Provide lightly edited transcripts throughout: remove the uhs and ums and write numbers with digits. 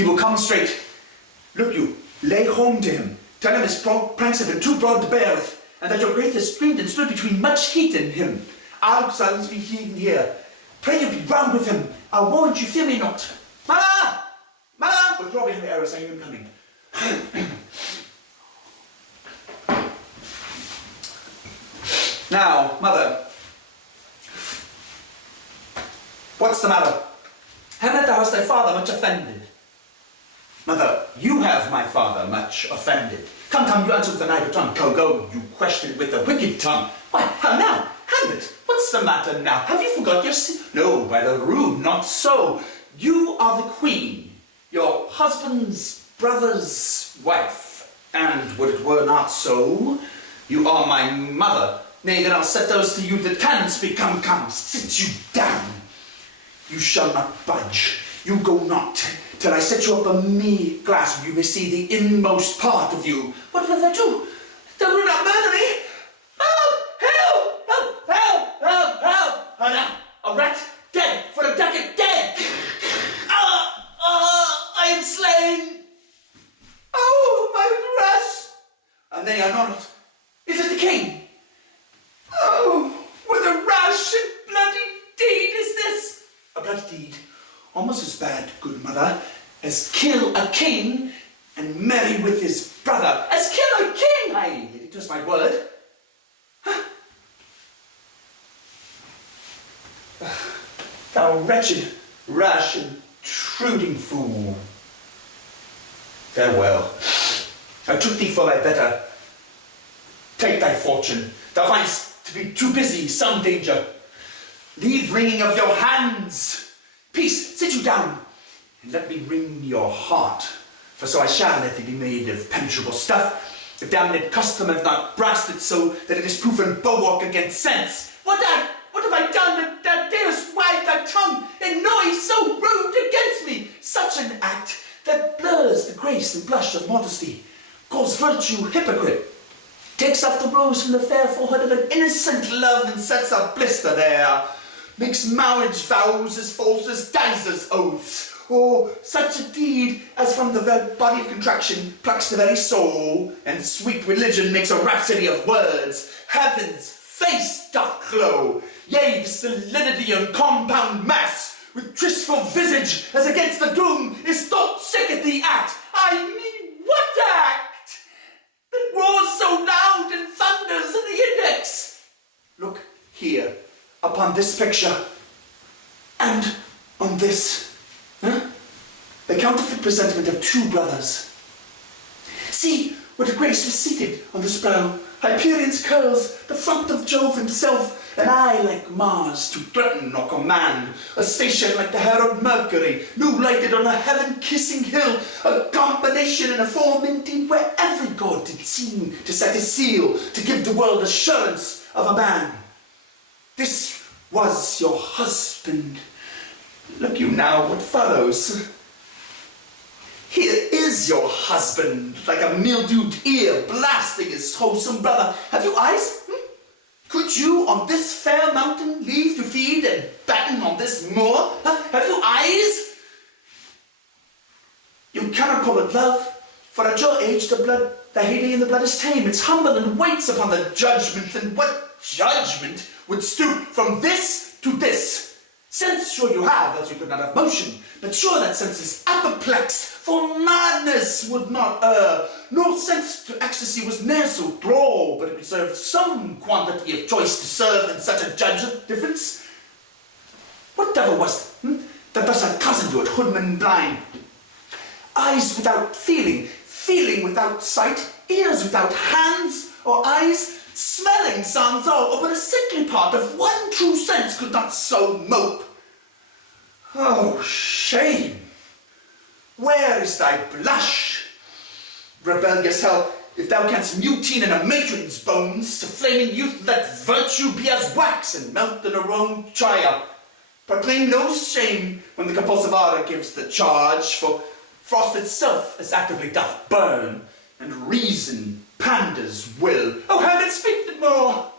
He will come straight. Look you, lay home to him. Tell him his pranks have been too broad to bear with, and that your grace has screamed and stood between much heat and him. I'll silence be heathen here. Pray you be round with him. I'll warrant you fear me not. Mother! Mother! Withdraw behind the arrows, I am coming. Now, mother. What's the matter? Haven't thou hast thy father much offended? Mother, you have my father much offended. Come, come, you answer with an idle tongue. Go, go, you question with a wicked tongue. Why, how now? Hamlet, what's the matter now? Have you forgot your sin? No, by the rood, not so. You are the queen, your husband's brother's wife. And would it were not so, you are my mother. Nay, then I'll set those to you that can speak. Come, come, sit you down. You shall not budge. You go not, till I set you up a mead glass where you may see the inmost part of you. What will they do? They will not murder me. Help! Help! Help! Help! Help! Help! Oh, no. A rat dead for a ducat dead. I am slain. Oh, my dress. And they are not. Is it the king? Oh, what a rash and bloody deed is this? A bloody deed, almost as bad, good mother, as kill a king and marry with his brother. As kill a king! Aye, it was my word. Huh? Thou wretched, rash, intruding fool. Farewell. I took thee for thy better. Take thy fortune. Thou find'st to be too busy, some danger. Leave wringing of your hands. Peace, sit you down, and let me wring your heart. For so I shall, if it be made of penetrable stuff, if damned custom have not brassed it so that it is proof and bulwark against sense. What have I done that thou darest wag thy tongue in noise so rude against me? Such an act that blurs the grace and blush of modesty, calls virtue hypocrite, takes off the rose from the fair forehead of an innocent love and sets a blister there, makes marriage vows as false as Dizer's oaths, or such a deed as from the very body of contraction plucks the very soul, and sweet religion makes a rhapsody of words. Heaven's face doth glow, yea, the solidity and compound mass, with tristful visage as against the doom, is thought sick at the act. I mean, what act? That roars so loud and thunders in the index. Look here, upon this picture, and on this, the counterfeit presentment of two brothers. See what a grace was seated on this brow, Hyperion's curls, the front of Jove himself, an eye like Mars to threaten or command, a station like the herald Mercury, new lighted on a heaven-kissing hill, a combination and a form indeed where every god did seem to set his seal, to give the world assurance of a man. This was your husband. Look you now what follows. Here is your husband, like a mildewed ear, blasting his wholesome brother. Have you eyes? Could you on this fair mountain leave to feed and batten on this moor? Have you eyes? You cannot call it love, for at your age the heyday in the blood is tame. It's humble and waits upon the judgment, and what judgment would stoop from this to this? Sense sure you have, else you could not have motion, but sure that sense is apoplexed, for madness would not err, nor sense to ecstasy was ne'er so thrall, but it reserved some quantity of choice to serve in such a judge of difference. What devil was it, that thus had cozened you at hoodman blind? Eyes without feeling, feeling without sight, ears without hands or eyes, smelling sans all, or but a sickly part of one true sense could not so mope. Oh, shame! Where is thy blush? Rebellious hell, if thou canst mutine in a matron's bones, to flaming youth let virtue be as wax and melt in her own triumph. Proclaim no shame when the compulsive ardor gives the charge, for frost itself as actively doth burn, and reason panders will. Oh, Hamlet, speak no more!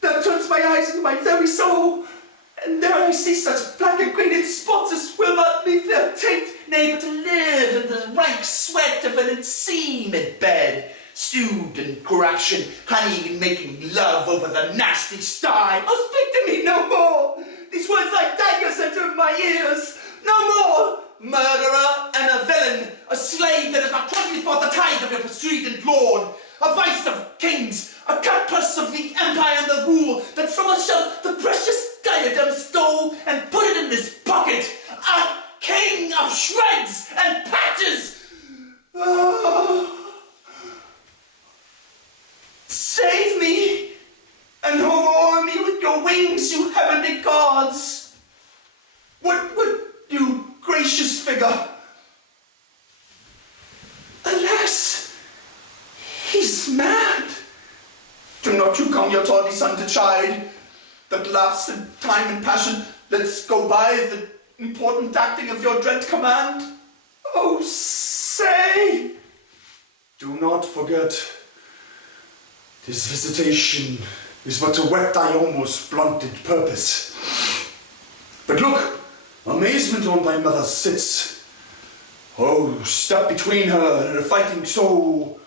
Thou turns my eyes into my very soul, and there I see such black and grained spots as will not leave their taint, nay, but to live in the rank sweat of an enseamed bed, stewed in corruption, honeying and making love over the nasty sty. Oh, speak to me no more! These words like daggers enter my ears. No more! Murderer and a villain, a slave that has not trusted for the tithe of your pursued lord, a vice of kings, a cutpurse of the empire and the rule, that from a shelf the precious diadem stole and put it in this pocket, a king of shreds and patches. Save me and hover o'er me with your wings, you heavenly gods. What would you, gracious figure? Alas, he's mad. Do not you come your tawdry son to chide, that lapse in time and passion lets go by the important acting of your dread command? Oh, say! Do not forget, this visitation is but to whet thy almost blunted purpose. But look, amazement on thy mother sits. Oh, step between her and her fighting soul.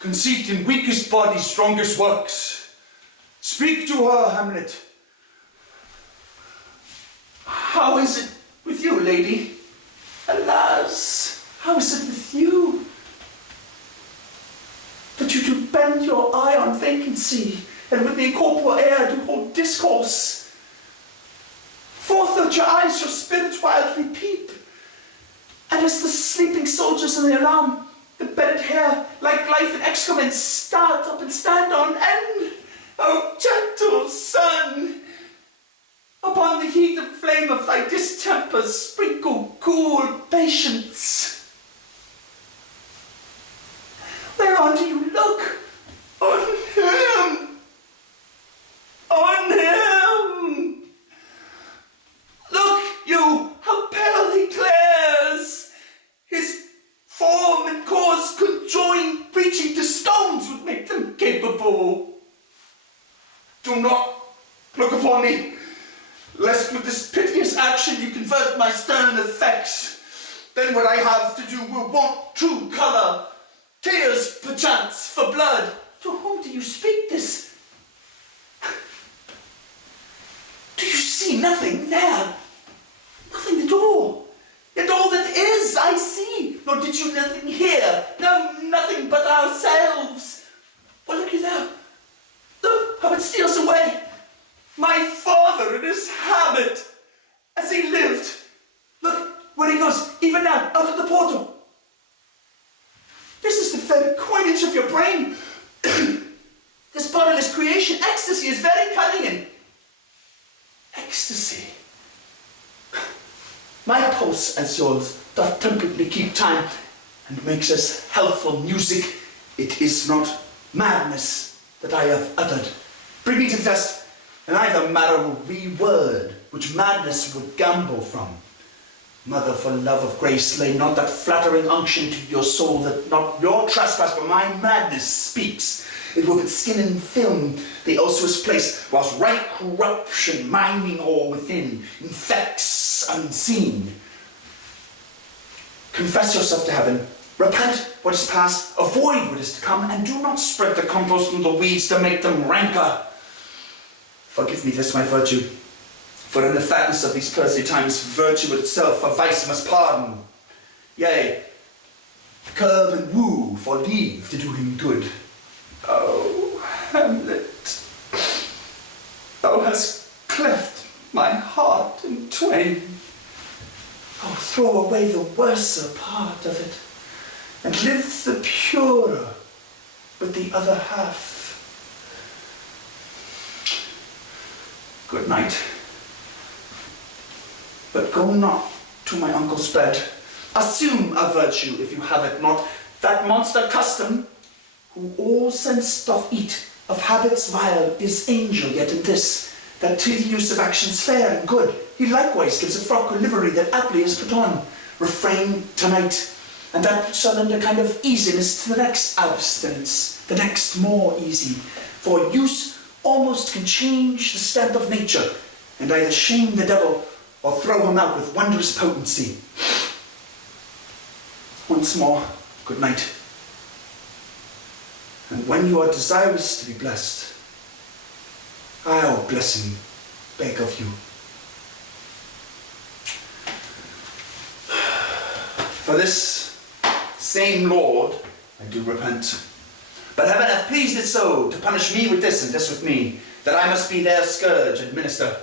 Conceit in weakest body, strongest works. Speak to her, Hamlet. How is it with you, lady? Alas, how is it with you? That you do bend your eye on vacancy, and with the incorporeal air do hold discourse. Forth at your eyes your spirit wildly peep, and as the sleeping soldiers in the alarm, the bedded hair, like life in excrement, start up and stand on end. O gentle son, upon the heat and flame of thy distemper sprinkle cool patience. Whereon do you look? On him! On him! Look you, how pale he glares! His form and cause conjoined, preaching to stones would make them capable. Do not look upon me, lest with this piteous action you convert my stern effects. Then what I have to do will want true colour, tears perchance for blood. To whom do you speak this? Do you see nothing there? Nothing at all. Yet all that is I see. Nor did you nothing hear? No, nothing but ourselves. Well, look you there. Look how it steals away. My father in his habit, as he lived. Look where he goes, even now, out of the portal. This is the very coinage of your brain. This bodiless creation, ecstasy, is very cunning and ecstasy. My pulse, as yours, doth temperately keep time, and makes us healthful music. It is not madness that I have uttered. Bring me to the dust, and I the marrow will re-word, which madness would gambol from. Mother, for love of grace, lay not that flattering unction to your soul, that not your trespass but my madness speaks. It will but skin and film the osseous place, whilst rank corruption, mining all within, infects unseen. Confess yourself to heaven, repent what is past, avoid what is to come, and do not spread the compost and the weeds to make them ranker. Forgive me this, my virtue, for in the fatness of these pursy times, virtue itself for vice must pardon. Yea, curb and woo for leave to do him good. Oh, Hamlet, thou hast cleft my heart in twain. Oh, throw away the worser part of it, and live the purer with the other half. Good night. But go not to my uncle's bed. Assume a virtue, if you have it not, that monster custom, who all sense doth eat, of habits vile, is angel yet in this, that to the use of actions fair and good, he likewise gives a frock or livery that aptly is put on. Refrain tonight, and that shall lend a kind of easiness to the next abstinence, the next more easy. For use almost can change the stamp of nature, and either shame the devil or throw him out with wondrous potency. Once more, good night. And when you are desirous to be blessed, I'll blessing beg of you. For this same Lord I do repent. But heaven hath pleased it so to punish me with this and this with me, that I must be their scourge and minister.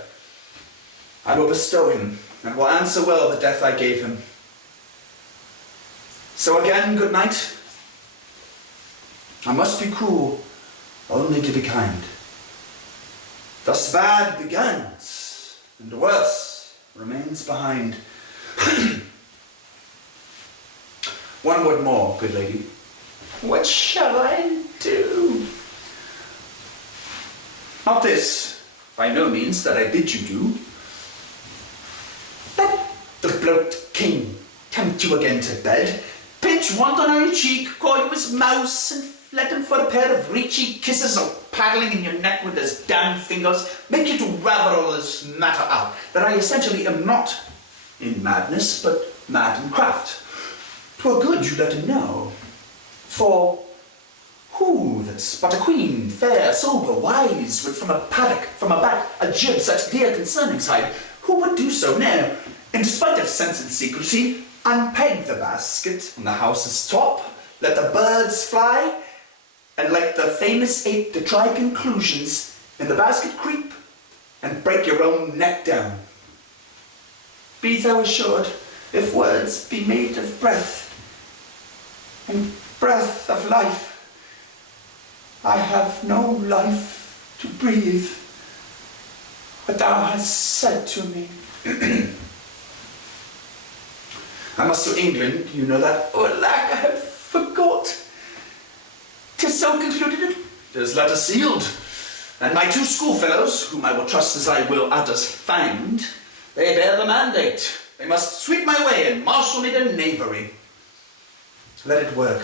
I will bestow him, and will answer well the death I gave him. So again, good night. I must be cruel, only to be kind. Thus bad begins, and worse remains behind. One word more, good lady. What shall I do? Not this, by no means, that I bid you do. Let the bloat king tempt you again to bed, pinch one on your cheek, call you his mouse, and let him for a pair of reachy kisses or paddling in your neck with his damned fingers, make you to ravel all this matter out, that I essentially am not in madness, but mad in craft. 'Twere good you let him know. For who that's but a queen, fair, sober, wise, would from a paddock, from a bat, a jib, such dear concerning side, who would do so now, in despite of sense and secrecy, unpeg the basket on the house's top, let the birds fly, and like the famous ape to try conclusions, in the basket creep, and break your own neck down. Be thou assured, if words be made of breath, and breath of life, I have no life to breathe, what thou hast said to me. I must to England, you know that. Oh, alack, I had forgot. 'Tis so concluded, there's letter sealed, and my two schoolfellows, whom I will trust as I will others find, they bear the mandate. They must sweep my way and marshal me to knavery. Let it work.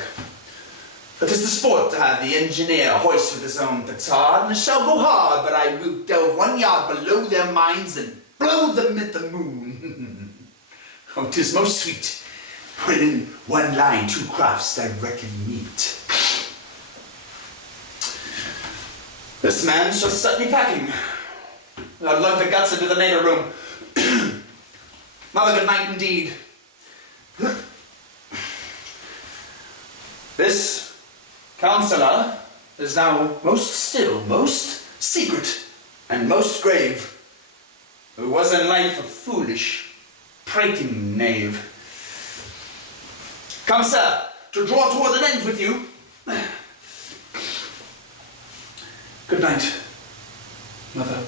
For 'tis the sport to have the engineer hoist with his own petard, and it shall go hard, but I will delve 1 yard below their minds and blow them at the moon. Oh, 'tis most sweet when in one line two crafts directly meet. This man shall set me packing. I'd lug the guts into the native room. Mother, good night indeed. This counsellor is now most still, most secret, and most grave, who was in life a foolish, prating knave. Come, sir, to draw toward an end with you. Good night, Mother.